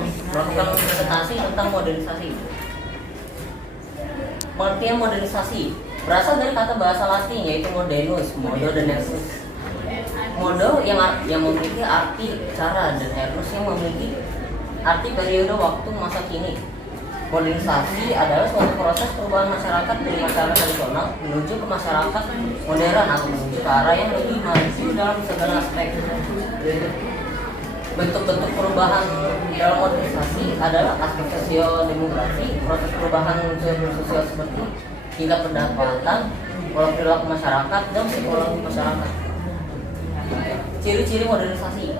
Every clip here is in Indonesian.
melakukan presentasi tentang modernisasi. Pengertian modernisasi berasal dari kata bahasa Latin yaitu modernus, modo dan ernus. Modo yang memiliki arti cara dan ernus yang memiliki arti periode waktu masa kini. Modernisasi adalah suatu proses perubahan masyarakat dari masyarakat tradisional menuju ke masyarakat modern atau menuju ke arah yang lebih maju dalam segala aspek. Bentuk-bentuk perubahan dalam modernisasi adalah aspek sosio-demografi, proses perubahan sosial seperti tingkat pendapatan, pola perilaku masyarakat, dan psikologi masyarakat. Ciri-ciri modernisasi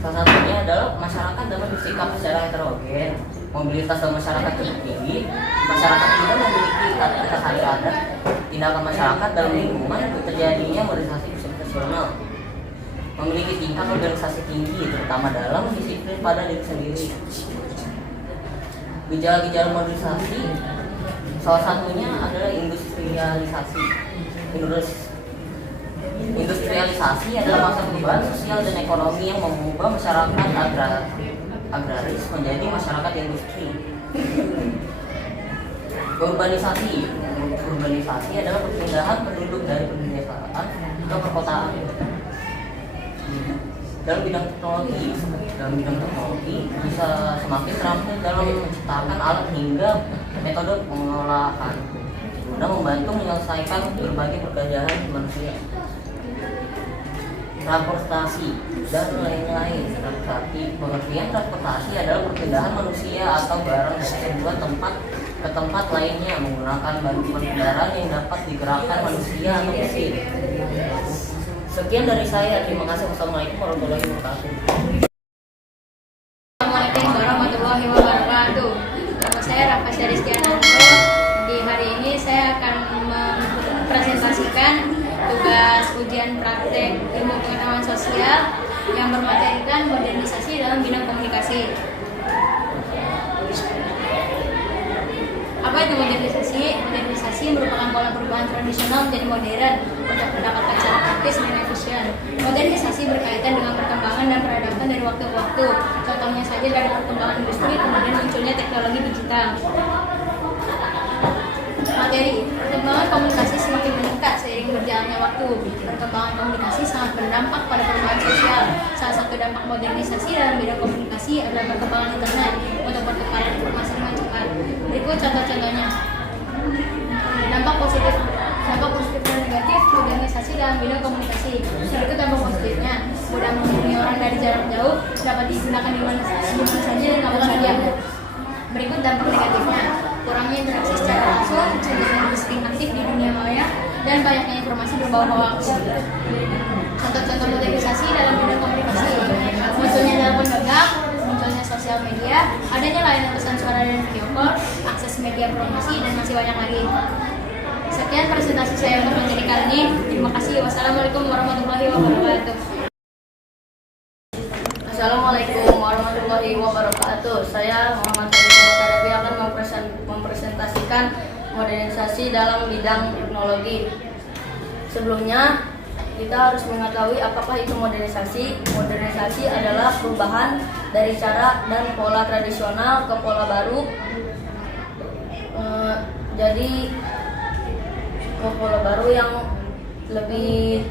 salah satunya adalah masyarakat dapat bersikap secara heterogen, mobilitas dalam masyarakat tinggi, masyarakat juga memiliki aktivitas adat, tindakan masyarakat dalam lingkungan terjadinya modernisasi situasional, memiliki tingkat organisasi tinggi terutama dalam disiplin pada diri sendiri. Gejala-gejala modernisasi salah satunya adalah industrialisasi. Industrialisasi adalah masa perubahan sosial dan ekonomi yang mengubah masyarakat agraris menjadi masyarakat industri. Urbanisasi adalah perpindahan penduduk dari pedesaan ke perkotaan. Dalam bidang teknologi bisa semakin terampil dalam menciptakan alat hingga metode pengolahan guna membantu menyelesaikan berbagai pekerjaan manusia. Transportasi dan lain-lain. Pengertian transportasi adalah perpindahan manusia atau barang dari sebuah tempat ke tempat lainnya menggunakan bantuan kendaraan yang dapat digerakkan manusia atau mesin. Sekian dari saya. Terima kasih. Wassalamualaikum warahmatullahi wabarakatuh. Assalamualaikum warahmatullahi wabarakatuh. Nama saya Rafa Rizkiananto. Di hari ini saya akan mempresentasikan tugas ujian praktek ilmu pengetahuan sosial yang bermaterikan modernisasi dalam bidang komunikasi. Apa itu modernisasi? Modernisasi merupakan pola perubahan tradisional menjadi modern untuk mendapatkan secara praktis dan efisien. Modernisasi berkaitan dengan perkembangan dan peradaban dari waktu ke waktu. Contohnya saja dari perkembangan industri kemudian munculnya teknologi digital. Materi, perkembangan komunikasi semakin meningkat seiring berjalannya waktu. Perkembangan komunikasi sangat berdampak pada perubahan sosial. Salah satu dampak modernisasi dalam bidang komunikasi adalah perkembangan internet untuk pertukaran informasi dengan cepat. Berikut contoh-contohnya. Dampak positif dan negatif modernisasi dalam bidang komunikasi. Berikut dampak positifnya: mudah menghubungi orang dari jarak jauh, dapat digunakan di mana saja dan kapan saja. Berikut dampak negatifnya: kurangnya interaksi secara langsung, cenderung diskriminatif di dunia maya, dan banyaknya informasi berbau hoax. Contoh-contoh modernisasi dalam bidang komunikasi: munculnya telepon genggam, munculnya sosial media, adanya layanan pesan suara dan video call, akses media promosi, dan masih banyak lagi. Sekian presentasi saya untuk materi kali ini. Terima kasih. Wassalamualaikum warahmatullahi wabarakatuh. Assalamualaikum warahmatullahi wabarakatuh. Saya Muhammad Hadi akan mempresentasikan modernisasi dalam bidang teknologi. Sebelumnya, kita harus mengetahui apakah itu modernisasi. Modernisasi adalah perubahan dari cara dan pola tradisional ke pola baru. Jadi ke pola baru yang lebih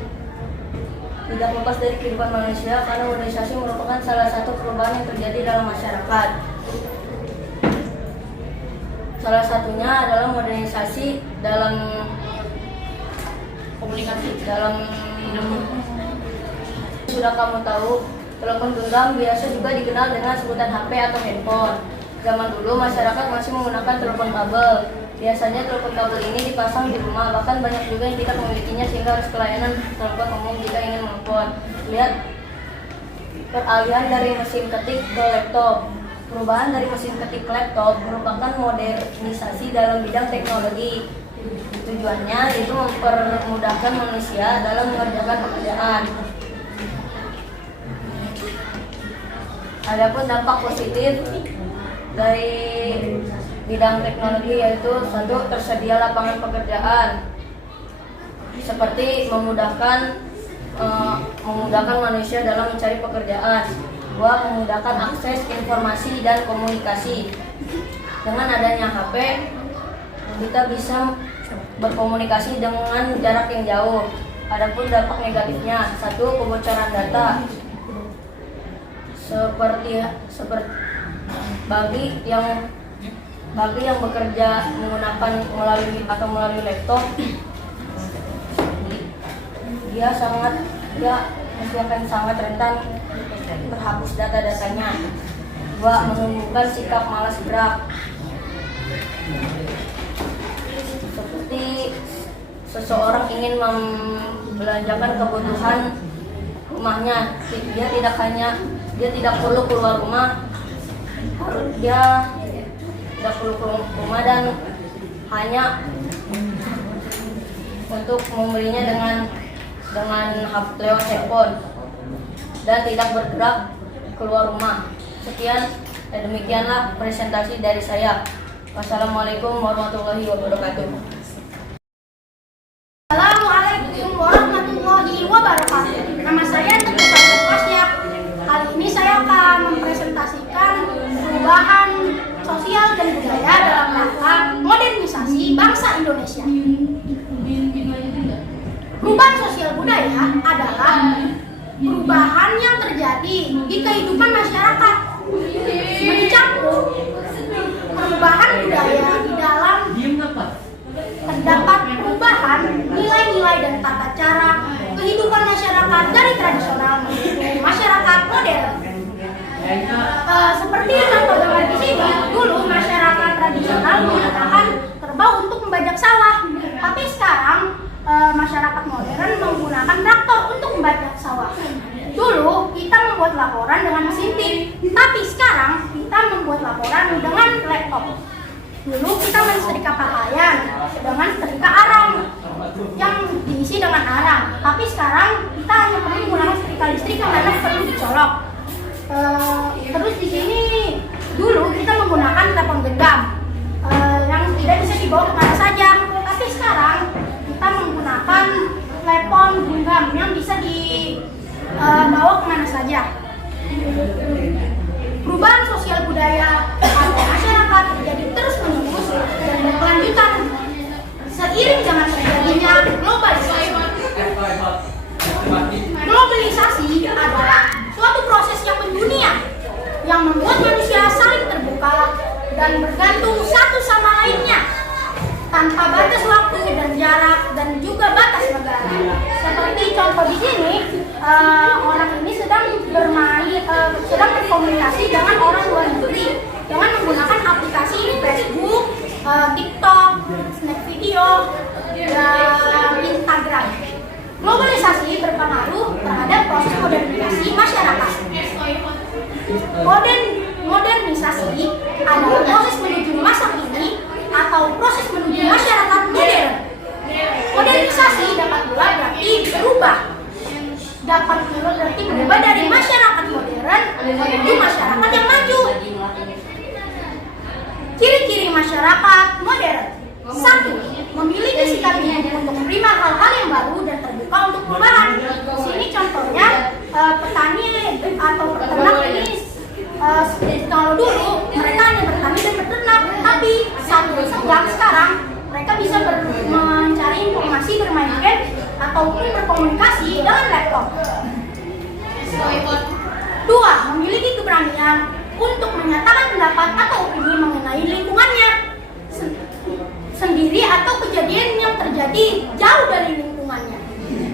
tidak lepas dari kehidupan manusia, karena modernisasi merupakan salah satu perubahan yang terjadi dalam masyarakat. Salah satunya adalah modernisasi dalam komunikasi. Sudah kamu tahu, telepon genggam biasa juga dikenal dengan sebutan HP atau handphone. Zaman dulu masyarakat masih menggunakan telepon kabel. Biasanya telepon kabel ini dipasang di rumah, bahkan banyak juga yang tidak memilikinya sehingga harus ke layanan telepon umum jika ingin menelpon. Lihat peralihan dari mesin ketik ke laptop. Perubahan dari mesin ketik ke laptop merupakan modernisasi dalam bidang teknologi. Tujuannya itu mempermudahkan manusia dalam mengerjakan pekerjaan. Adapun dampak positif dari bidang teknologi yaitu satu, tersedia lapangan pekerjaan seperti memudahkan manusia dalam mencari pekerjaan. 2. Memudahkan akses informasi dan komunikasi. Dengan adanya HP, kita bisa berkomunikasi dengan jarak yang jauh. Adapun dampak negatifnya, 1. Kebocoran data. Seperti bagi yang bekerja menggunakan melalui laptop, dia masih akan sangat rentan terhapus data-datanya. 2. Menumbuhkan sikap malas gerak. Seperti seseorang ingin membelanjakan kebutuhan rumahnya, dia tidak perlu keluar rumah, dan hanya untuk membelinya dengan lewat handphone dan tidak bergerak keluar rumah. Demikianlah presentasi dari saya. Wassalamualaikum warahmatullahi wabarakatuh. Assalamualaikum warahmatullahi wabarakatuh. Nama saya Teguh Fasya. Kali ini saya akan mempresentasikan perubahan sosial dan budaya dalam rangka modernisasi bangsa Indonesia. Perubahan sosial budaya adalah perubahan yang terjadi di kehidupan masyarakat, mencakup perubahan budaya di dalam terdapat perubahan nilai-nilai dan tata cara kehidupan masyarakat dari tradisional menuju masyarakat modern. Seperti yang tergambar di sini, dulu masyarakat tradisional menggunakan kerbau untuk membajak sawah, tapi sekarang masyarakat modern menggunakan traktor untuk membajak sawah. Dulu kita membuat laporan dengan mesin tip, tapi sekarang kita membuat laporan dengan laptop. Dulu kita mensetrika pakaian dengan setrika arang yang diisi dengan arang, tapi sekarang kita hanya perlu menggunakan setrika listrik yang mana perlu dicolok. Terus di sini dulu kita menggunakan telepon genggam yang tidak bisa dibawa kemana saja, tapi sekarang kita menggunakan telepon genggam yang bisa dibawa kemana saja. Perubahan sosial budaya pada masyarakat terjadi terus-menerus dan berkelanjutan seiring dengan terjadinya globalisasi. Globalisasi adalah suatu proses yang mendunia yang membuat manusia saling terbuka dan bergantung satu sama lainnya tanpa batas waktu dan jarak dan juga batas negara. Seperti contoh di sini, orang ini sedang berkomunikasi dengan orang luar negeri dengan menggunakan aplikasi Facebook, TikTok, Snap Video, dan Instagram. Globalisasi berpengaruh terhadap proses modernisasi masyarakat. Modernisasi adalah proses menuju masa kini atau proses menuju masyarakat modern. Modernisasi dapat pula berarti berubah. Dapat pula berarti berubah dari masyarakat modern menuju masyarakat yang maju. Ciri-ciri masyarakat modern. 1. Memiliki sikap hidup untuk menerima hal-hal yang baru dan terbuka untuk perubahan. Di sini contohnya petani atau peternak ini kalau dulu mereka hanya bertani dan beternak, tapi sejak sekarang mereka bisa mencari informasi, bermain game ataupun berkomunikasi dengan laptop. 2. Memiliki keberanian untuk menyatakan pendapat atau opini mengenai lingkungannya sendiri atau kejadian yang terjadi jauh dari lingkungannya,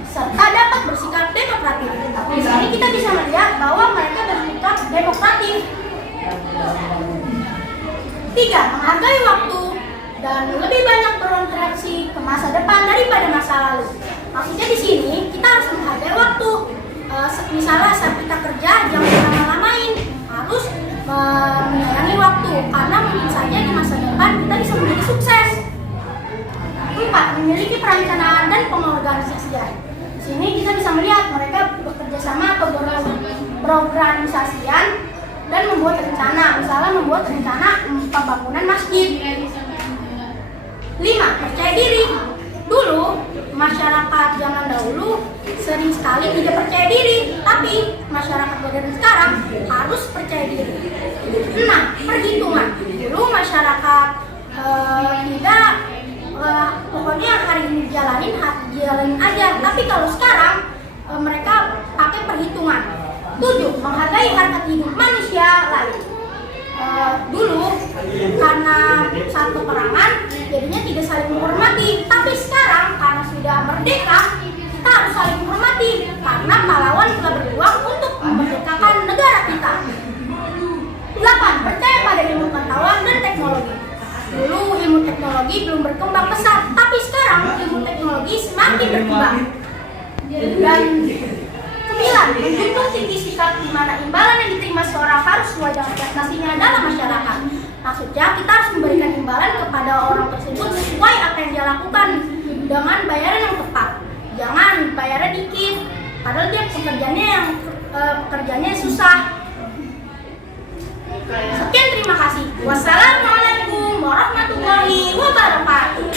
serta dapat bersikap demokratis. Di sini kita bisa melihat bahwa mereka bersikap demokratis. 3. Menghargai waktu dan lebih banyak berinteraksi ke masa depan daripada masa lalu. Maksudnya di sini kita harus menghargai waktu. Misalnya saat kita kerja jangan lama-lamain, harus menyayangi waktu karena mungkin saja di masa depan kita bisa menjadi sukses. 4. Memiliki perencanaan dan pengorganisasian. Di sini kita bisa melihat mereka bekerja sama atau berorganisasian dan membuat rencana, misalnya membuat rencana pembangunan masjid. 5. Percaya diri. Dulu, masyarakat zaman dahulu sering sekali tidak percaya diri, tapi masyarakat modern sekarang harus percaya diri. Nah, perhitungan. Dulu masyarakat tidak pokoknya hari ini jalanin aja. Tapi kalau sekarang mereka pakai perhitungan. 7. Menghargai harkat hidup manusia lain. Dulu karena satu peperangan jadinya tidak saling menghormati, tapi sekarang karena sudah merdeka kita harus saling menghormati karena pahlawan telah berjuang untuk memerdekakan negara kita. 8. Percaya pada ilmu pengetahuan dan teknologi. Dulu ilmu teknologi belum berkembang pesat, tapi sekarang ilmu teknologi semakin berkembang. Dan 9. Menjunjung tinggi sikap di mana imbalan yang diterima seorang harus sesuai dengan prestasinya dalam masyarakat. Maksudnya kita harus memberikan imbalan kepada orang tersebut sesuai apa yang dia lakukan dengan bayaran yang tepat. Jangan bayarnya dikit, padahal dia pekerjaannya susah. Sekian, terima kasih. Wassalamualaikum warahmatullahi wabarakatuh.